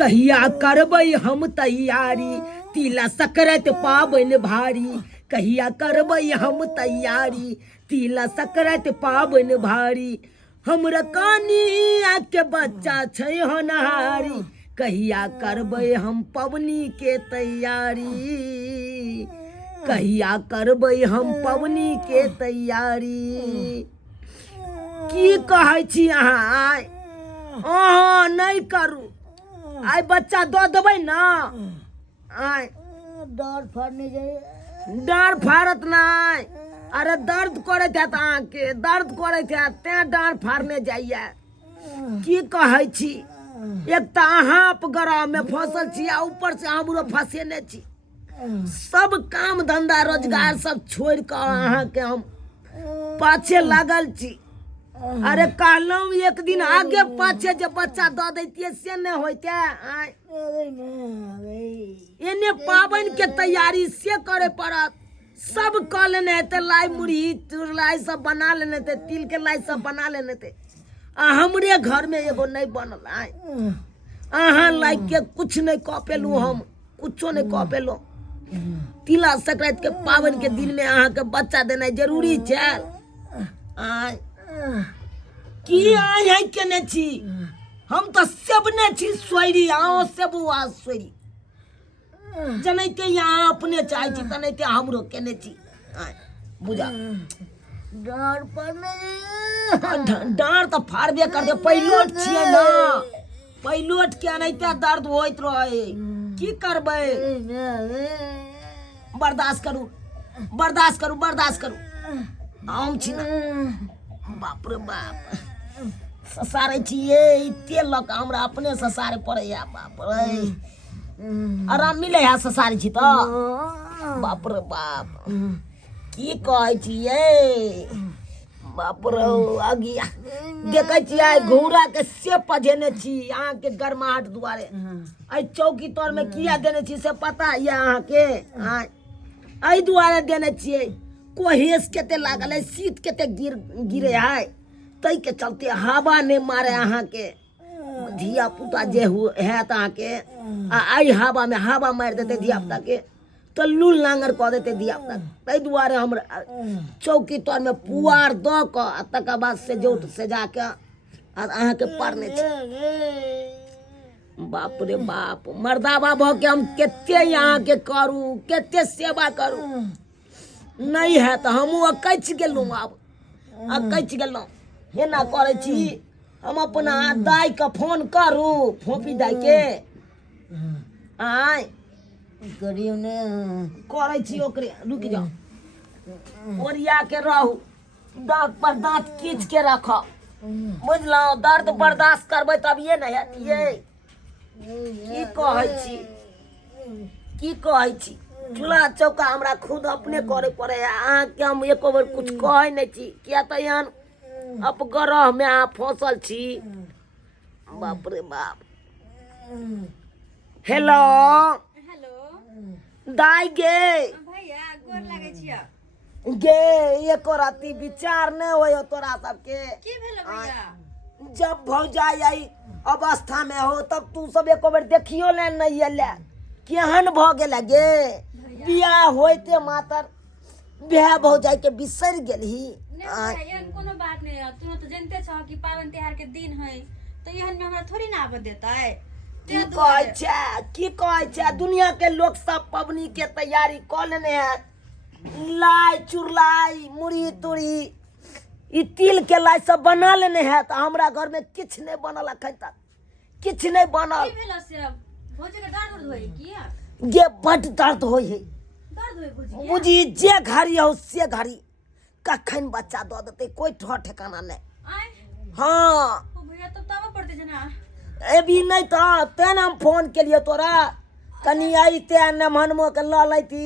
कहिया करबै हम तैयारी तिला संक्रांत पाबन भारी कहिया करबै हम तैयारी तिला संक्रांत पाबन भारी हमरा कानिया के बच्चा छै होनहारी कहिया करबै हम पबनी के तैयारी कहिया करबै हम पबनी के तैयारी की कहै छी अहाँ अहाँ नहीं करू आइ बच्चा दऽ देबै ना आइ डाँर फाड़ने जाइए डाँर फाड़त नहीं अरे दर्द करैत हैत अहाँके दर्द करैत हैत तें डाँर फाड़ने जाइए की कहै छी एक तऽ अहाँ ग्रह में फसल छी आ ऊपर से हमरो फंसेने छी सब काम धंधा रोजगार सब छोड़ कर अहाँके हम पाछे लागल छी अरे कहलहुँ एक दिन आगे पाछे जे बच्चा दऽ दैतियै से नहि होइते एने पाबनि के तैयारी से करे पड़त सब कऽ लेने हेतै लाई मुरही चुरलाई सब बना लेने हेतै तिल के लाई सब बना लेने हेतै आ हमरे घर में एगो नहीं बनल आइ अहाँ लाइक के कुछ नहीं कह पेलू हम कुछो नहीं कह पेलू तिला संक्रांति के पाबनि के दिन में अहाँ के बच्चा देनाइ जरूरी छै आइ की आइ केने छी हम तो सेबने छी सोरी आओ सेबू आ सोरी जनैते यहाँ अपने चाहे छी तनैते हमरो केने छी बुझा डाँर फाड़ने डाँर तो फाड़बे कर दे पहिलोट छियै ना पहिलोट के एनाहिते दर्द होइत रहे की करबै बर्दाश्त करू बर्दाश्त करू बर्दाश्त करू हम छी ना बाप रे बाप ससारे छियै तेल लऽ कऽ हमरा अपने ससारे पड़ैया बाप रे आराम मिले है ससारे छी तऽ बाप रे बाप की कहै छियै बाप रे अगिया देखै छियै घोड़ा के से पजेने छी अहाँ के गरमाहट दुआरे एहि चौकी तर में किया देने छी से पता ये अहाँ के एहि दुआरे देने छियै कोहेस केते लागल है शीत केते गिरे है तै के चलते हवा नहीं मारे अहाँ के धिया पुता जे है अहाँ के आई हवा में हवा मार देते धिया पुता के तो लूल लांगर कह देते धिया पुता तै दुआरे हम चौकी तर में पुआर दऽ कऽ तकर बाद से जोट से जाके अहाँ के पढ़ने छी बाप रे बाप मर्दाबा भऽ के हम केते यहाँ के करू केते सेवा करू नहीं है तो हमहूँ अकैछ गेलहुँ आब अकैछ गेलहुँ एना करै छी हम अपना दाइ के फोन करू फोपी दाइ के आइ करियो ने करै छी ओकरे रुक जाओ ओरिया के रहू दाँत पर दाँत खींच के रखब बुझलहुँ दर्द बर्दाश्त करबै तभिए ने हेतियै की कहै छी की कहै छी चूल्हा चौका हमरा खुद अपने करे पड़े है अहाँ के हम एको बेर कुछ कहै नहीं छी किया तऽ यहाँ अपग्रह में अहाँ फसल छी बाप रे बाप हेलो हेलो दाई गे भैया गोर लागै छियै गे एको राती विचार नहीं होय तोरा सबके की भेल भैया जब भौजाई आई अवस्था में हो तब तू सब एको बेर देखियो ले नहीं एले केहन भ गेल गे बियाह होइते मातर बियाह भौजाई के बिसर गेलही एहन कोनो बात नहीं है तू तो जानते छ कि पावन त्योहार के दिन है तो एहन में हमरा थोड़ी ना आबे देतै की कहै छै दुनिया के लोग सब पबनी के तैयारी कर लेने है लाई चुरलाई मुरही तुरही ई तिल के लाई सब बना लेने है तो हमरा घर में किछ नहीं बनल अखन तक किछ नहीं बनल की भेल से भोजे के दर्द होई की ये बड़ दर्द होई है दर्द होई भोजी बुझी जे घड़ी हो से घड़ी कखन बच्चा दऽ देते कोई ठो ठिकाना नहीं आय हाँ ओ भैया तब पड़ते जना अभी नहीं तो तेन हम फोन के लिए तोरा कनी आई ते नमहनमो के ल लैती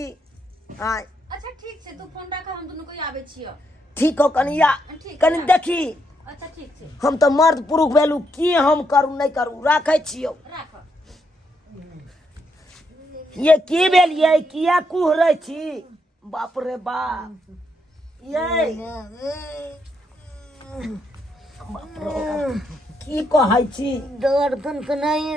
आय अच्छा ठीक छै तू फोन रख हम दुनू कोई आबै छियो ठीक हो कनिया ठीक कनी है। देखी अच्छा ठीक छै हम तो मर्द पुरुष भेलू की हम करू नहीं करू राखै छियो राख ये की भेल ये किया कुहरै छी बाप रे बाप ये बाप रे की कहै छी दर्द नहीं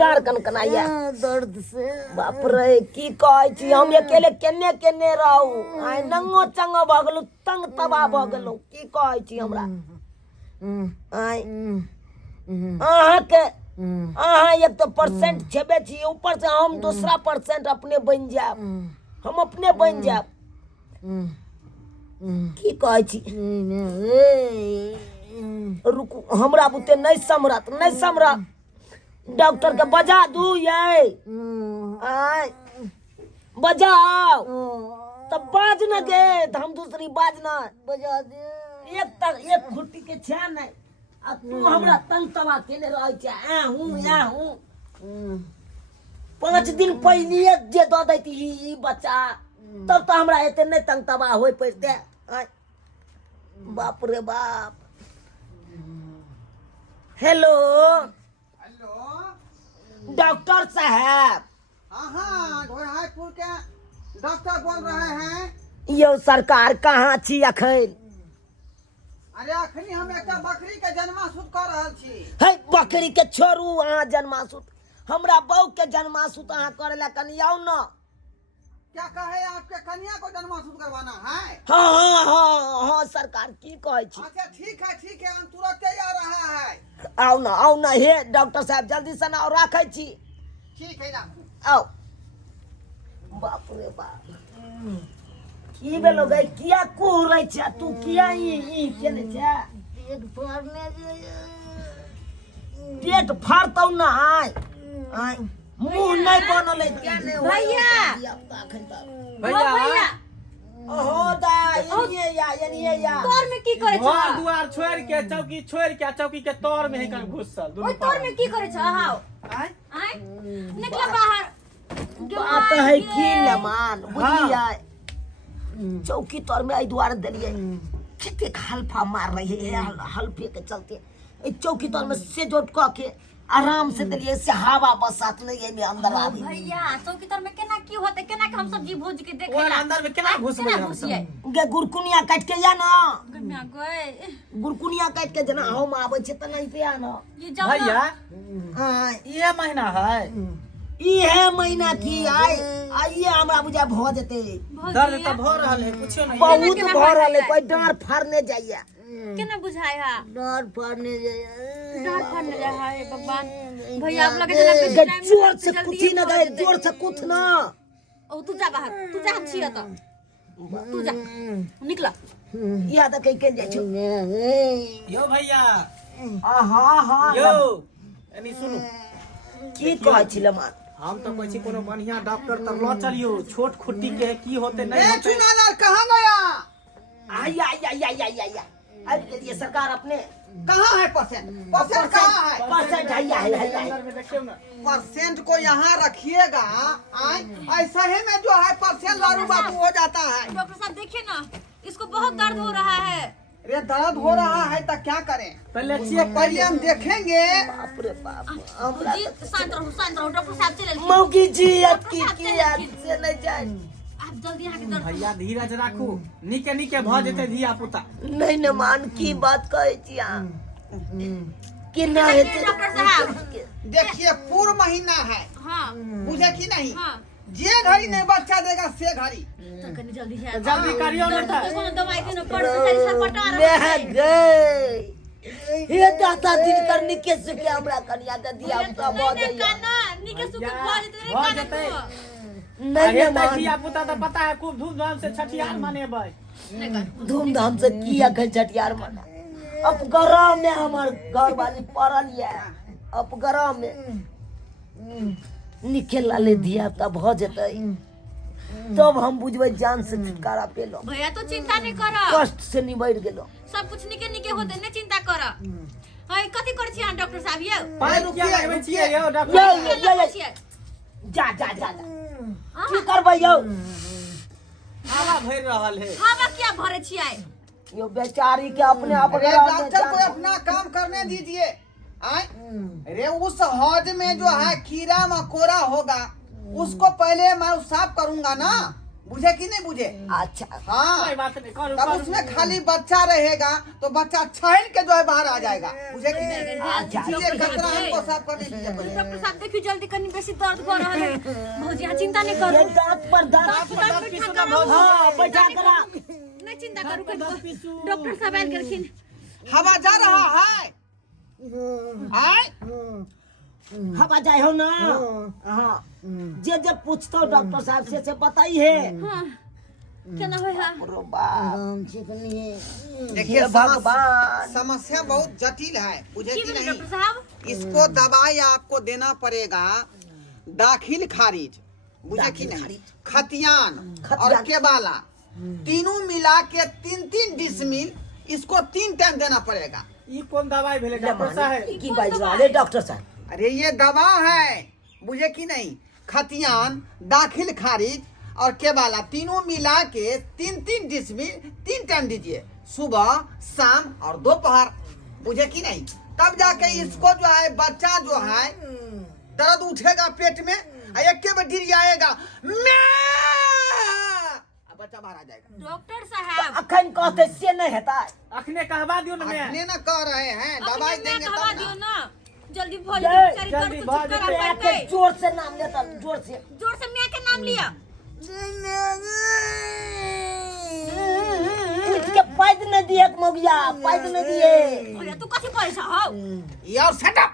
डार कनकनाइया दर्द से बाप रे की कहै छी हम अकेले केने केने रहू आइ नंगो चंगो भ गेलू तंग तबाह भ गेलू की कहै छी हमरा आइ अहाँ एक तो परसेंट छेबे छी ऊपर से हम दूसरा परसेंट अपने बन जाब हम अपने बन जाब की कहै छी रुकू हमरा बुते नहीं समरत डॉक्टर के बजा दू ये आय बजाओ तब बाज न गे हम दूसरी बाज न बजा दे एक खुट्टी के छे नहीं आ तू हमरा तंग तबा केने रहै छै आ हूं 5 दिन पहले जे द दैती ई बच्चा तब तो हमरा एते नहीं तंग तबा होय पड़ते बाप रे बाप हेलो डॉक्टर साहब हाँ घोड़ापुर के डॉक्टर बोल रहे हैं। यो सरकार कहाँ छी अखन अरे अखनी हम एक बकरी के जन्मासूत कर रहल छी। है बकरी के छोड़ू अहाँ जन्मासूत हमरा बहू के जन्मासूत अहाँ करे ला कनी आउ न क्या कहे आपके कन्या को जन्मासूत करवाना है? हाँ सरकार की कहै छी अच्छा ठीक है हम तुरंत ही आ रहा है। आउ न हे डॉक्टर साहब जल्दी से ना राखै छी ठीक है ना आओ बाप रे बाप की भेलो गई किया कुहरै छै तू किया ई केने छै पेट फाड़ने पेट फाड़तौ ना आय मुंह नहीं बनल है क्या नहीं भैया भैया ओहो दाई ये या तोर में की करे छ घर दुआर छोड़ के चौकी के तोर में ही कर घुसल ओए तोर में की करे छ हाओ आय निकल बाहर बात है की न मान बुझलिए चौकी तोर में आई द्वार दलिए खेते हल्फा मार रही है हल्फे के चलते ए चौकी तोर में से जोट क के आराम से दलिए से हवा बसात नहीं है में अंदर आवी भैया चौकी तर में केना की होते केना के हम सब्जी भूज के देखे और अंदर में केना घुसबै हम सब गे गुरकुनिया काट के या ना गम्या गए गुरकुनिया काट के जना हम आबै छै त नहीं पे आना ये जाओ भैया हां ये महीना है ई है महीना की आइए हमरा बुझा भ जेते दर्द तो भ रहल है कुछो नहीं बहुत भ रहल है कोई डार फाड़ने जाइए केना बुझाय हा डार फाड़ने जाए डांट फड़ने जा है भगवान भैया आप लगे जना बेसी टाइम जोर से कुछ ना गए जोर से कुछ ना ओ तू जा बाहर तू जा हम छिया त तू जा निकला याद कह के जाय छो यो भैया हां यो एनी सुनु की कहै छिले मान हम तो कहै छी कोनो बढ़िया डॉक्टर तक ल चलियो छोट खुट्टी के की होते नहीं ए होते चुनाना कहाँ गया? आया अब के लिए सरकार अपने कहाँ है परसेंट कहाँ है? परसेंट है अंदर में देखियो ना परसेंट को यहाँ रखिएगा ऐसा ही में जो है परसेंट लारू बाबू हो जाता है। डॉक्टर साहब देखिए ना इसको बहुत दर्द हो रहा है अरे दर्द हो रहा है तो क्या करें? पहले चेक पहले हम देखेंगे। बाप रे बाप जी शांत रहो डॉक्टर साहब चले मौगी जी अब की याद से नहीं जाए आप जल्दी यहाँ के दर्द भैया धीरज राखू निके भ जेते धिया पुता नहीं न मान की बात कहै छी अहाँ कि ना हेते डॉक्टर साहब देखिए पूर्व महीना है हाँ बुझे कि नहीं? हाँ जे घड़ी नहीं बच्चा देगा से घड़ी तो कनी जल्दी है जल्दी करियो ना दर्द के कोनो दवाई देना पड़ सारी सर पटा रहा मैं है गई हे दाता दिन करने के से के हमरा कन्या दे दिया का बहुत नहीं है काना निके सुके भज जेते भ नहीं जेते नहीं अरे मान धिया पुता तो पता है खूब धूमधाम से छठियार मनेबै धूमधाम से किया के छठियार मना अब गरम में हमर घर वाली पड़ल है अब गरम में निकल ले दिया तब भ जेते तब हम बुझबै जान से छुटकारा पेलो भैया तो चिंता नहीं कर कष्ट से निबैर गेलो सब कुछ निके होते नहीं चिंता कर हाय कथि कर छी डॉक्टर साहब ये 5 रुपया लगबै छियै यो डॉक्टर ये जा की करबै यौ हवा भर रहल है हवा क्या भरे छियै यो बेचारी के अपने आप अरे डॉक्टर को अपना काम करने दीजिए। अरे उस हौज में जो है कीड़ा मकोड़ा होगा उसको पहले मैं साफ करूंगा ना। बुझे कि नहीं बुझे? अच्छा हाँ कोई बात नहीं, करो, तब करो। उसमें खाली बच्चा रहेगा तो बच्चा छाइन के जो है बाहर आ जाएगा, बुझे कि नहीं? अच्छा, इसलिए खतरा हमको साफ करने लीजिए पहले। डॉक्टर साहब देखियो जल्दी कनी बेसी दर्द कर रहल है भौजी यहाँ चिंता नहीं ये करू दांत पर दांत दांत पीसू ना भौजी। हाँ बैठा करा नहीं चिंता करू दांत पीसू। डॉक्टर साहब आयल करखिन हवा जा रहा है आय? हवा जाए हो ना हाँ जे जे पूछतो डॉक्टर साहब से बताइए हां केना होय हा अरे बाप हम चिकनी है। देखिए हे भगवान। समस्या बहुत जटिल है, बुझे की कि बोले नहीं? डॉक्टर साहब इसको दवाई आपको देना पड़ेगा दाखिल खारिज, बुझे कि नहीं? खतियान और खतियान। केबाला तीनों मिला के 3-3 डिसमिल इसको 3 टाइम देना पड़ेगा। ये कौन दवाई भेले डॉक्टर साहब? की बात रहा डॉक्टर साहब अरे ये दवा है, बुझे कि नहीं? खतियान, दाखिल खारिज और केबाला तीनों मिला के 3-3 डिसमिल 3 टाइम दीजिए, सुबह शाम और दोपहर, बुझे कि नहीं? तब जाके इसको जो है बच्चा जो है दर्द उठेगा पेट में और एक के गिर जाएगा, बच्चा बाहर आ जाएगा। डॉक्टर साहब अखन कहते से नहीं हेता अखने कहवा दियो ना मैं। अपने न कह रहे हैं दवाई देंगे हवा तब दियो ना। ना जल्दी भौजी जय, बेचारी जल्दी कर भौजी, कुछ करा आके पाए जोर से नाम लेता जोर से जोर से मियां के नाम लिया कुछ के पैद न दिए मोगिया पैद न दिए अरे तू कथी पैसा हो यार शट अप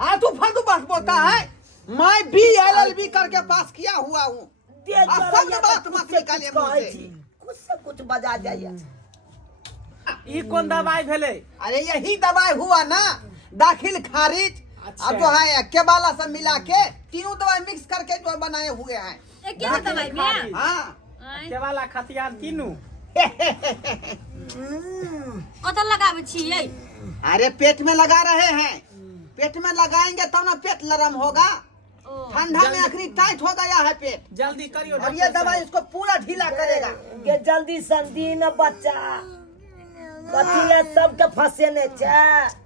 हाँ तू फालतू बात बोलता है। मैं BLLB करके पास किया हुआ हूँ। तेज सब जरा बात या मत कुछ से निकालिए कुछ मुंह कहै से। छी। कुछ से कुछ बजा जाइए ये कौन दवाई भेले? अरे यही दवाई हुआ ना, दाखिल खारिज अच्छा। और जो है केबाला सब मिला के तीनों दवाई मिक्स करके जो बनाए हुए हैं। एक क्या दवाई में हाँ केवाला खतियान तीनू। कतल लगावे छियै अरे पेट में लगा रहे हैं, पेट में लगाएंगे तब ना पेट नरम होगा। ओ ठंडा में आखिरी टाइट हो गया है पेट जल्दी करियो और ये डॉक्टर दवाई साहब। इसको पूरा ढीला करेगा। ये जल्दी संदी न बच्चा कथी ले सबके फंसे ने छै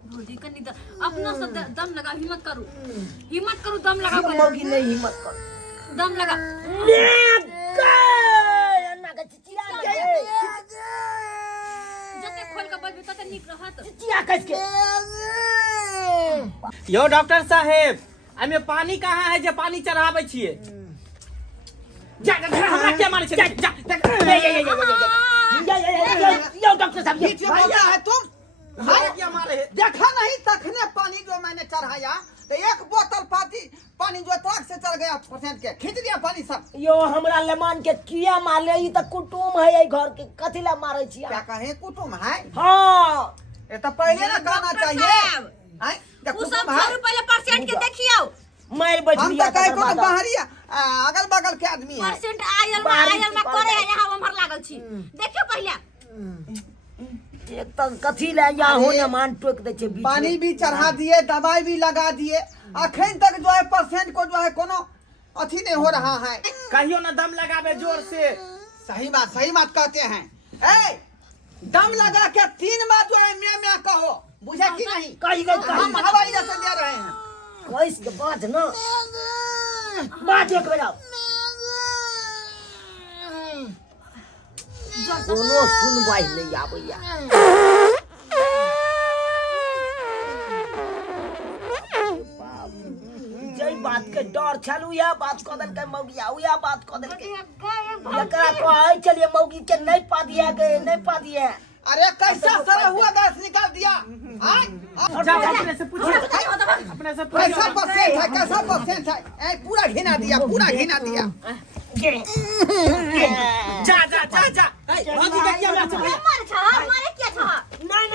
भौजी कनी अपना से दम लगा हिम्मत करू दम लगा मोगी नहीं हिम्मत कर दम लगा ले गए अन्ना के चिचिया गए जते खोल के बजबे तते नीक रहत चिचिया कस के यो डॉक्टर साहेब हमें पानी कहाँ है जो पानी चढ़ावे छिए? जा हमरा क्या मारे छै? जा यो डॉक्टर साहब बीच में बोलता है तुम? हमरा क्या मारे है? देखा नहीं तखने पानी जो मैंने चढ़ाया तो एक बोतल पानी जो ट्रक से चढ़ गया पेशेंट के खींच दिया पानी सब। यो हमरा लेमान के किया मारले ई त कुटुम है ये घर के कथी ला मारे छिया क्या कहे कुटुम है? हां ये तो पहले ना कहना डॉक्टर चाहिए। साहब, हैं? जब उ सब कुटुम है छोड़ू पहले पेशेंट के देखियो मार बैठ हम तो कहे कोनो बाहरी अगल बगल के आदमी है। पेशेंट आयल में करे है यहाँ हमर लागल छी देखियो पहले एक त कथी ला या होने मान टोक दे छै बीच पानी भी चढ़ा दिए, दवाई भी लगा दिए, अखन तक जो है पेशेंट को जो है कोनो अथी नहीं हो रहा है। कहियो ना दम लगावे जोर से। सही बात कहते हैं। ए, दम लगा के 3 बार जो है म्या कहो, बुझे कि नहीं? कही गई हम हवाई जैसे दे रहे हैं। कइस के बात ना बात एक बेरा कोनो सुनवाई नहीं आबैया जय बात के डर छलू या बात क देल के मौगी या बात क देल के एकरा कहै चलिए मौगी के नहीं पा दिया गए नहीं पा दिया अरे कैसा सर हुआ गैस निकाल दिया? आय? जा अपने से पूछो, अपने से कैसा पूछो। पेशेंट है? ए, पूरा घिना दिया। जा भौजी के क्या बात है? मारे क्या था नहीं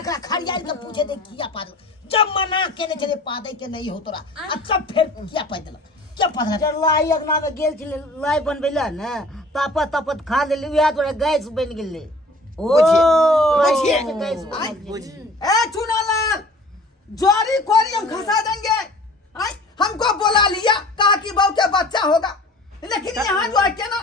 एकरा खड़ियाल के पूछे दे किया पा दे जब मना केने चले पा दे के नहीं हो तोरा आ तब फिर किया पा देला क्या पता जब लाई एक ना में गेल छले लाई बनबैला ना तापत खा लेली उहा तोरा गैस बन गेलै बुझिए। गैस आय? बन गेलै। ए चुनालाल, जोरी कोरी हम खसा देंगे। आय? हमको बुला लिया, कहा कि बहू के बच्चा होगा, लेकिन यहाँ जो है क्या ना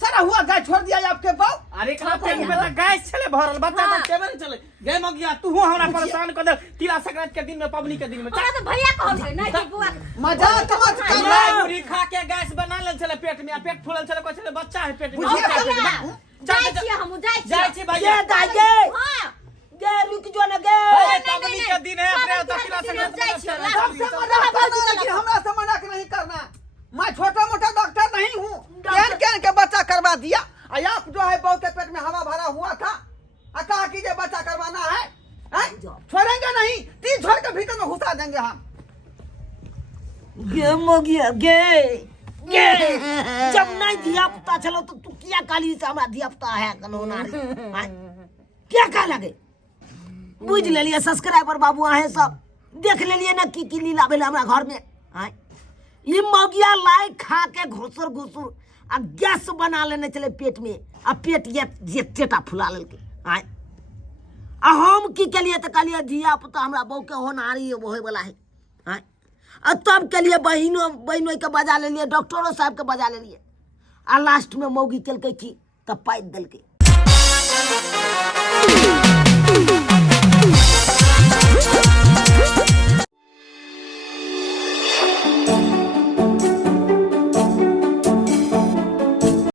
सारा हुआ गाय छोड़ दिया आपके बहू। अरे एकरा पेट में तो गैस छले भरल बच्चा हाँ। तो केबे नहीं चले गे मगिया तू हमरा परेशान कर दे तिला संक्रांति के दिन में पबनी के दिन में ओकरा तो भैया कहल छै नहीं कि बुआ मजाक मत कर नहीं पूरी खा के गैस बना ले चले पेट में पेट फूलल चले को चले बच्चा है पेट में बुझिए और क्या तो करी? जाय छियै हम जाय जाय छियै छी भैया गे दाई गे हां गे रुक जो ना गे अरे पबनी के दिन है अपने तो तिला संक्रांति सबसे मजाक करना लेकिन हमरा से मजाक नहीं करना। मैं छोटा मोटा डॉक्टर नहीं हूँ। कैन कैन के बच्चा करवा दिया। आप जो है बहू के पेट में हवा भरा हुआ था कहा कि ये बच्चा करवाना है, छोड़ेंगे नहीं, 3 छोड़ के भीतर में घुसा देंगे हम। गे मोगिया गे गे जब नहीं धिया पुता चलो तो तू क्या काली से हमरा धिया पुता है कनोना रे क्या कह लगे बुझ ले लिए सब्सक्राइबर बाबू आहे सब देख ले लिए ना की लीला भेल हमरा घर में आय ये मोगिया लाई खा के घुसुर घुसुर आ गैस बना लेने चले पेट में आ पेट ये टेटा फुला लेके आय आ हम की के लिए तो कहलिए धिया पुता हमरा बहू के होनारी होए वाला है आय आ तब के लिए बहनों के बजा ले लिए डॉक्टरों साहब के बजा ले लिए आ लास्ट में मौगी केलकै की तब पाइ देलकै